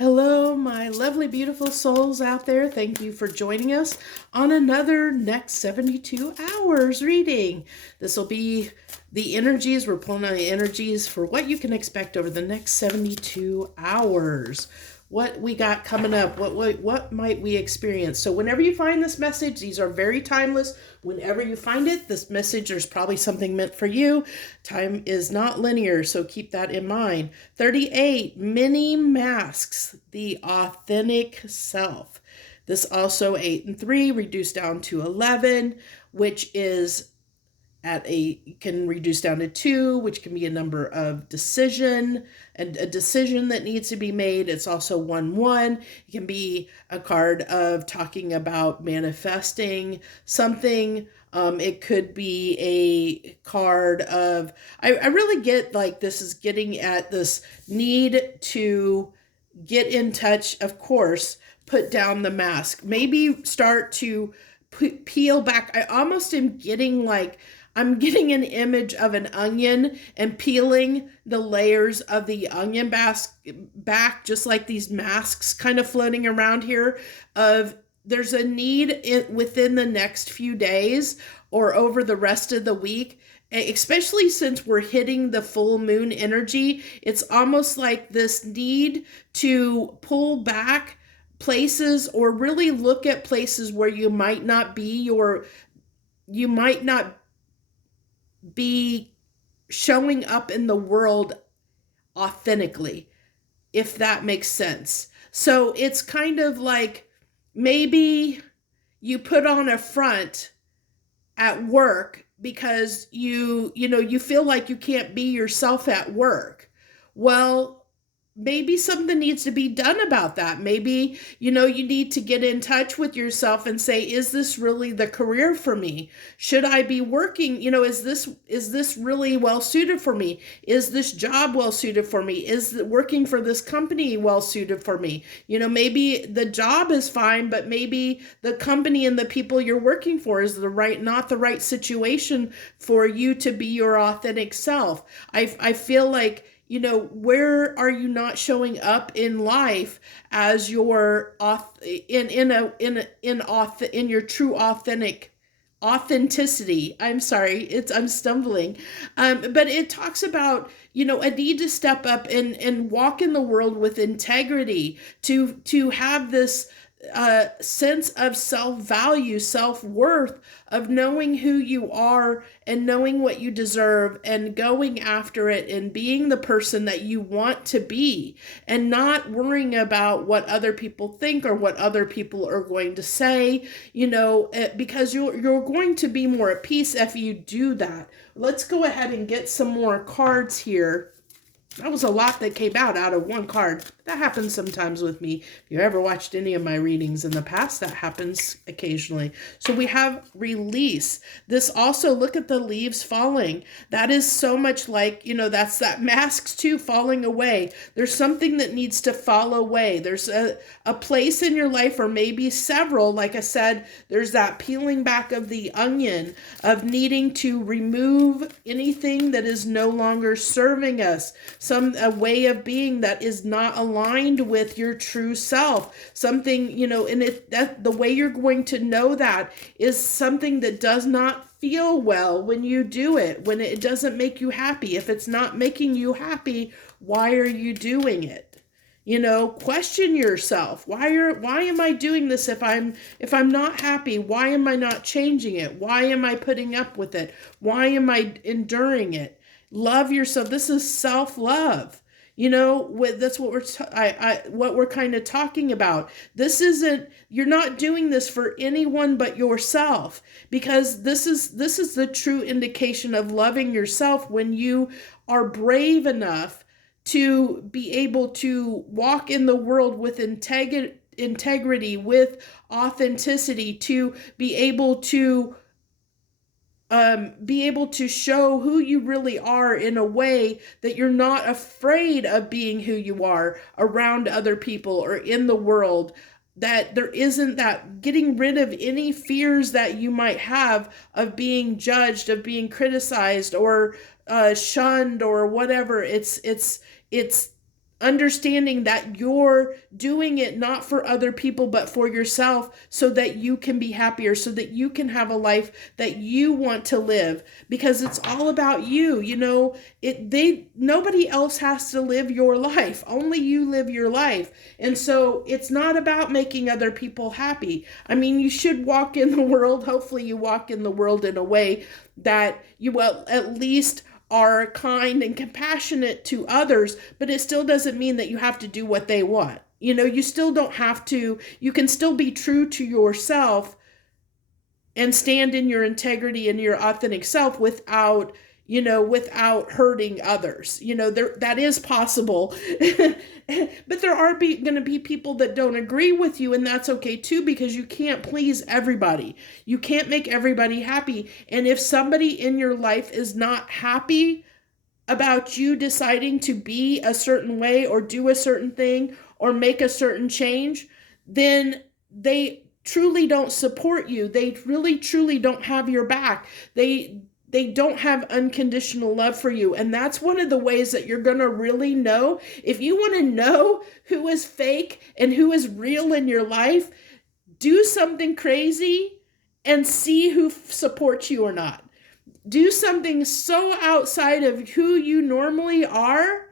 Hello, my lovely, beautiful souls out there. Thank you for joining us on another next 72 hours reading. This will be the energies. We're pulling on the energies for what you can expect over the next 72 hours. What we got coming up, what might we experience? So whenever you find this message, these are very timeless. Whenever you find it, this message, there's probably something meant for you. Time is not linear, so keep that in mind. 38, mini masks, the authentic self. This also 8 and 3 reduced down to 11, which is can reduce down to 2, which can be a number of decision and a decision that needs to be made. It's also 1-1. It can be a card of talking about manifesting something. It could be a card of, I really get like this is getting at this need to get in touch, of course, put down the mask, maybe start to peel back. I almost am getting like, I'm getting an image of an onion and peeling the layers of the onion back, just like these masks kind of floating around here of there's a need within the next few days or over the rest of the week, especially since we're hitting the full moon energy. It's almost like this need to pull back places or really look at places where you might not be or you might not be showing up in the world authentically, if that makes sense. So it's kind of like maybe you put on a front at work because you feel like you can't be yourself at work. Well, maybe something needs to be done about that. Maybe, you need to get in touch with yourself and say, is this really the career for me? Should I be working? Is this really well suited for me? Is this job well suited for me? Is working for this company well suited for me? Maybe the job is fine, but maybe the company and the people you're working for is not the right situation for you to be your authentic self. I feel like, where are you not showing up in life as your in your true authenticity? I'm sorry, I'm stumbling. But it talks about, a need to step up and walk in the world with integrity, to have this sense of self-value, self-worth, of knowing who you are and knowing what you deserve and going after it and being the person that you want to be and not worrying about what other people think or what other people are going to say, because you're going to be more at peace if you do that. Let's go ahead and get some more cards here. That was a lot that came out of one card. That happens sometimes with me. If you ever watched any of my readings in the past, that happens occasionally. So we have release. This also, look at the leaves falling. That is so much like, that's that masks too falling away. There's something that needs to fall away. There's a place in your life, or maybe several, like I said, there's that peeling back of the onion, of needing to remove anything that is no longer serving us. A way of being that is not aligned with your true self. Something, and that the way you're going to know that is something that does not feel well when you do it, when it doesn't make you happy. If it's not making you happy, why are you doing it? Question yourself. Why am I doing this if I'm not happy? Why am I not changing it? Why am I putting up with it? Why am I enduring it? Love yourself. This is self-love. That's what we're kind of talking about. This isn't, you're not doing this for anyone but yourself, because this is the true indication of loving yourself, when you are brave enough to be able to walk in the world with integrity, with authenticity, to be able to show who you really are in a way that you're not afraid of being who you are around other people or in the world, that there isn't that getting rid of any fears that you might have of being judged, of being criticized or shunned or whatever. It's understanding that you're doing it not for other people but for yourself, so that you can be happier, so that you can have a life that you want to live, because it's all about you. Nobody else has to live your life, only you live your life. And so it's not about making other people happy. I mean, you should walk in the world, hopefully you walk in the world in a way that you will at least are kind and compassionate to others, but it still doesn't mean that you have to do what they want. You still don't have to. You can still be true to yourself and stand in your integrity and your authentic self without hurting others. That is possible. But there are going to be people that don't agree with you, and that's okay too, because you can't please everybody. You can't make everybody happy. And if somebody in your life is not happy about you deciding to be a certain way or do a certain thing or make a certain change, then they truly don't support you. They really truly don't have your back. They don't have unconditional love for you. And that's one of the ways that you're going to really know. If you want to know who is fake and who is real in your life, do something crazy and see who supports you or not. Do something so outside of who you normally are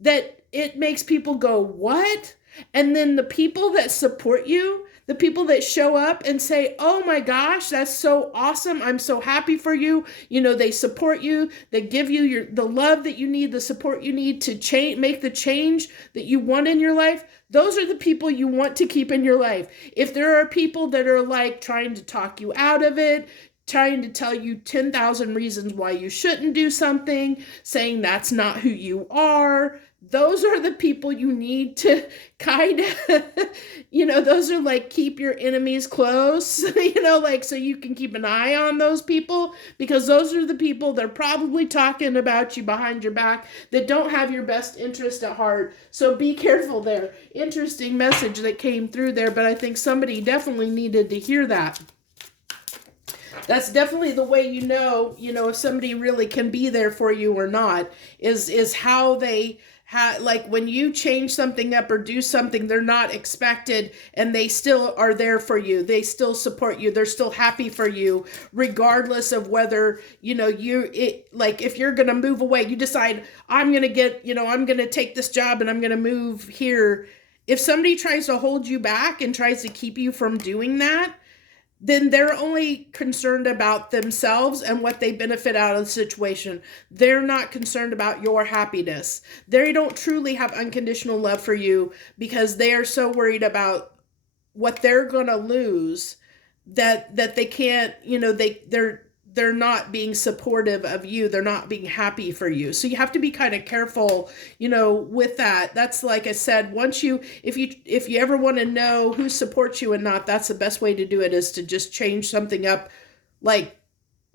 that it makes people go, what? And then the people that support you, the people that show up and say, oh my gosh, that's so awesome, I'm so happy for you. They support you, they give you the love that you need, the support you need to make the change that you want in your life. Those are the people you want to keep in your life. If there are people that are like trying to talk you out of it, trying to tell you 10,000 reasons why you shouldn't do something, saying that's not who you are, those are the people you need to kind of, those are like keep your enemies close, so you can keep an eye on those people, because those are the people that are probably talking about you behind your back that don't have your best interest at heart. So be careful there. Interesting message that came through there, but I think somebody definitely needed to hear that. That's definitely the way if somebody really can be there for you or not, is how they like when you change something up or do something they're not expected, and they still are there for you. They still support you. They're still happy for you, regardless of whether, if you're going to move away, you decide I'm going to take this job and I'm going to move here. If somebody tries to hold you back and tries to keep you from doing that, then they're only concerned about themselves and what they benefit out of the situation. They're not concerned about your happiness. They don't truly have unconditional love for you, because they are so worried what they're going to lose that they can't, they're not being supportive of you. They're not being happy for you. So you have to be kind of careful, with that. That's like I said, if you ever want to know who supports you and not, that's the best way to do it, is to just change something up like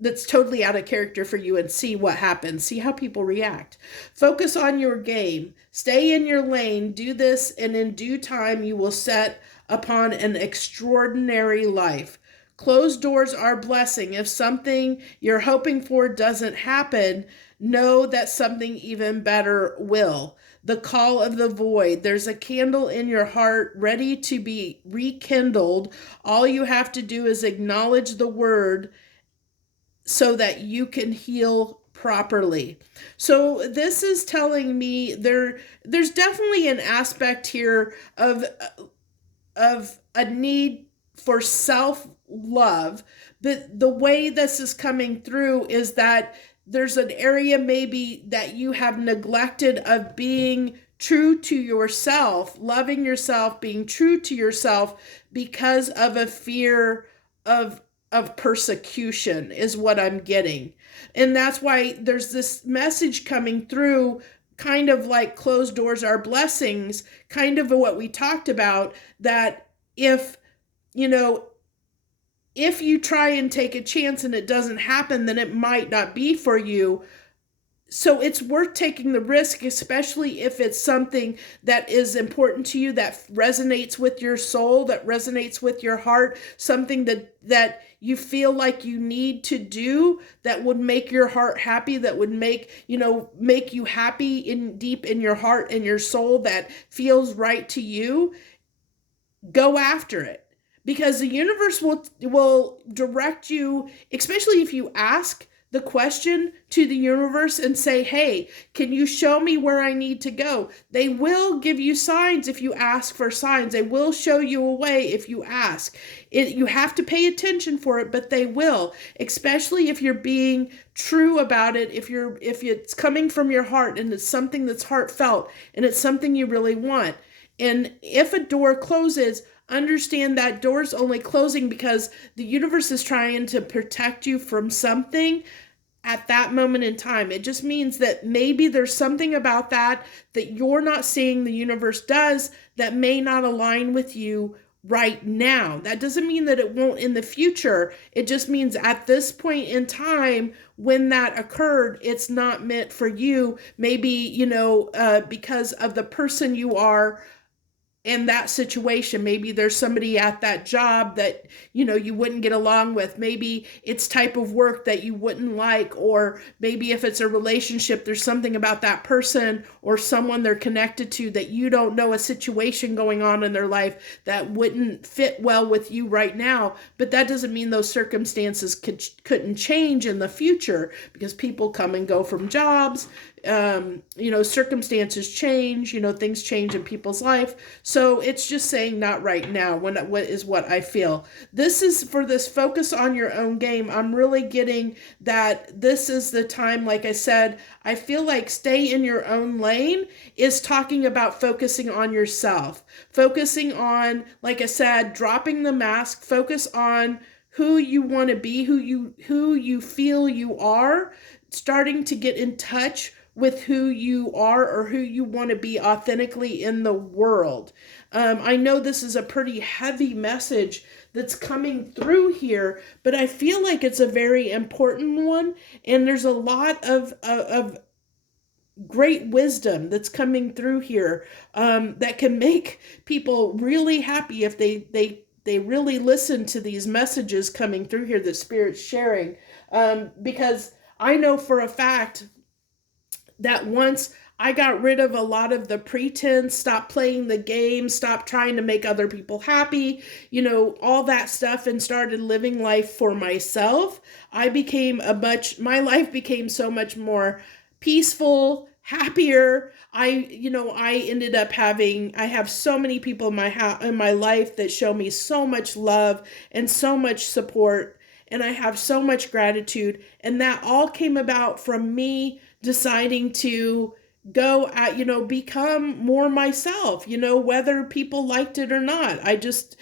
that's totally out of character for you and see what happens. See how people react. Focus on your game. Stay in your lane. Do this, and in due time you will set upon an extraordinary life. Closed doors are a blessing. If something you're hoping for doesn't happen, know that something even better will. The call of the void. There's a candle in your heart ready to be rekindled. All you have to do is acknowledge the word so that you can heal properly. So this is telling me there's definitely an aspect here of a need for self-love, but the way this is coming through is that there's an area maybe that you have neglected of being true to yourself, loving yourself, being true to yourself, because of a fear of persecution is what I'm getting. And that's why there's this message coming through, kind of like closed doors are blessings, kind of what we talked about, that if you try and take a chance and it doesn't happen, then it might not be for you. So it's worth taking the risk, especially if it's something that is important to you, that resonates with your soul, that resonates with your heart, something that you feel like you need to do, that would make your heart happy, that would make you happy in deep in your heart and your soul, that feels right to you. Go after it, because the universe will direct you, especially if you ask the question to the universe and say, hey, can you show me where I need to go? They will give you signs if you ask for signs. They will show you a way if you ask it. You have to pay attention for it, but they will, especially if you're being true about it, if it's coming from your heart and it's something that's heartfelt and it's something you really want. And if a door closes, understand that door's only closing because the universe is trying to protect you from something at that moment in time. It just means that maybe there's something about that you're not seeing, the universe does, that may not align with you right now. That doesn't mean that it won't in the future. It just means at this point in time, when that occurred, it's not meant for you. Maybe, because of the person you are in that situation. Maybe there's somebody at that job that you wouldn't get along with. Maybe it's type of work that you wouldn't like, or maybe if it's a relationship, there's something about that person or someone they're connected to that you don't know, a situation going on in their life that wouldn't fit well with you right now. But that doesn't mean those circumstances couldn't change in the future, because people come and go from jobs. Circumstances change, things change in people's life. So it's just saying not right now, what is what I feel. This is for this focus on your own game. I'm really getting that this is the time, like I said, I feel like stay in your own lane is talking about focusing on yourself, focusing on, like I said, dropping the mask, focus on who you want to be, who you feel you are, starting to get in touch with who you are or who you want to be authentically in the world. I know this is a pretty heavy message that's coming through here, but I feel like it's a very important one, and there's a lot of great wisdom that's coming through here, that can make people really happy if they really listen to these messages coming through here that Spirit's sharing. Because I know for a fact that once I got rid of a lot of the pretense, stopped playing the game, stopped trying to make other people happy, all that stuff, and started living life for myself, my life became so much more peaceful, happier. I ended up I have so many people in my life that show me so much love and so much support, and I have so much gratitude, and that all came about from me deciding to go at, become more myself, whether people liked it or not. I just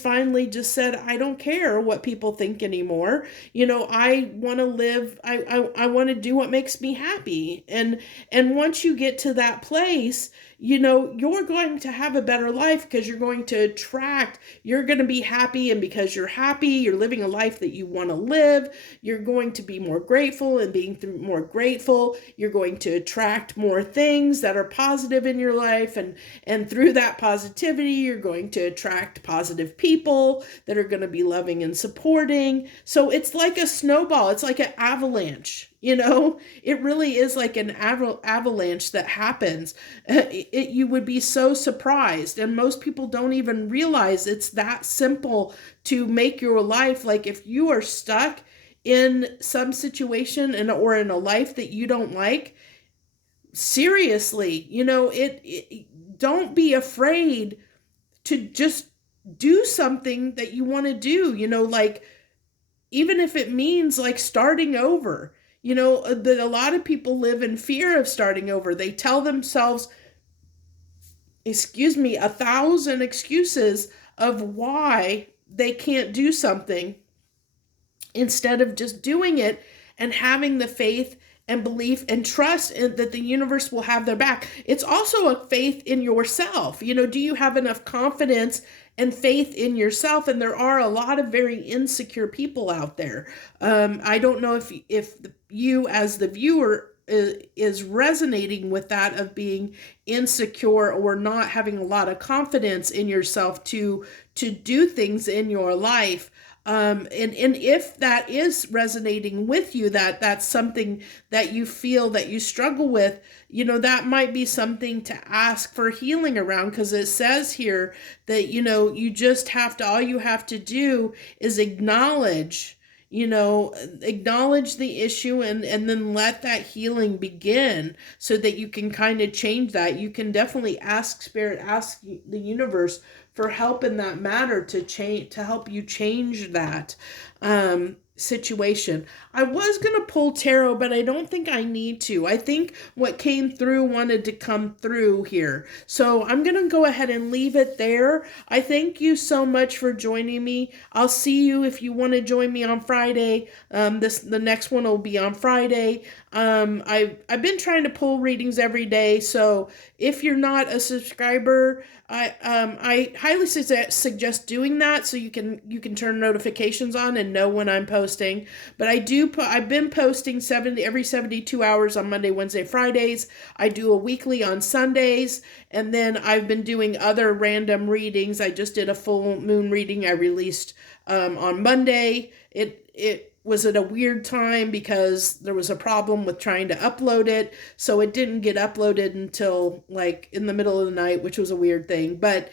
finally just said, I don't care what people think anymore. I want to live, I want to do what makes me happy. And once you get to that place, you're going to have a better life, because you're going to be happy. And because you're happy, you're living a life that you want to live. You're going to be more grateful, and being more grateful, you're going to attract more things that are positive in your life. And through that positivity, you're going to attract positive people that are going to be loving and supporting. So it's like a snowball. It's like an avalanche. It really is like an avalanche that happens. You would be so surprised, and most people don't even realize it's that simple to make your life. Like, if you are stuck in some situation or in a life that you don't like, seriously, don't be afraid to just do something that you want to do, like, even if it means like starting over. That a lot of people live in fear of starting over. They tell themselves, 1,000 excuses of why they can't do something, instead of just doing it and having the faith and belief and trust that the universe will have their back. It's also a faith in yourself. Do you have enough confidence and faith in yourself? And there are a lot of very insecure people out there. I don't know if you as the viewer is resonating with that of being insecure or not having a lot of confidence in yourself to do things in your life. And if that is resonating with you, that's something that you feel that you struggle with, that might be something to ask for healing around, because it says here that, you just have to, all you have to do is acknowledge the issue, and then let that healing begin, so that you can kind of change that. You can definitely ask spirit, ask the universe for help in that matter, to help you change that situation. I was going to pull tarot, but I don't think I need to. I think what came through wanted to come through here. So I'm going to go ahead and leave it there. I thank you so much for joining me. I'll see you if you want to join me on Friday. The next one will be on Friday. I've been trying to pull readings every day, so if you're not a subscriber, I highly suggest doing that, so you can turn notifications on and know when I'm posting. But I've been posting every 72 hours on Monday, Wednesday, Fridays. I do a weekly on Sundays, and then I've been doing other random readings. I just did a full moon reading I released on Monday. It was at a weird time because there was a problem with trying to upload it, so it didn't get uploaded until like in the middle of the night, which was a weird thing. But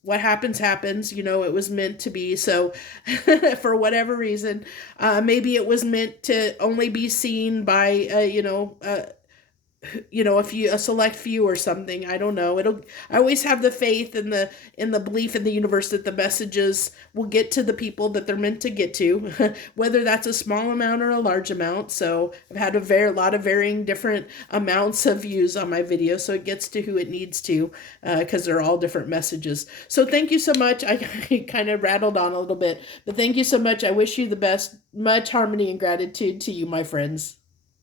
what happens, it was meant to be. So for whatever reason, maybe it was meant to only be seen by a select few or something. I don't know. I always have the faith and the belief in the universe that the messages will get to the people that they're meant to get to, whether that's a small amount or a large amount. So I've had a lot of varying different amounts of views on my videos, so it gets to who it needs to, because they're all different messages. So thank you so much. I kind of rattled on a little bit, but thank you so much. I wish you the best. Much harmony and gratitude to you, my friends.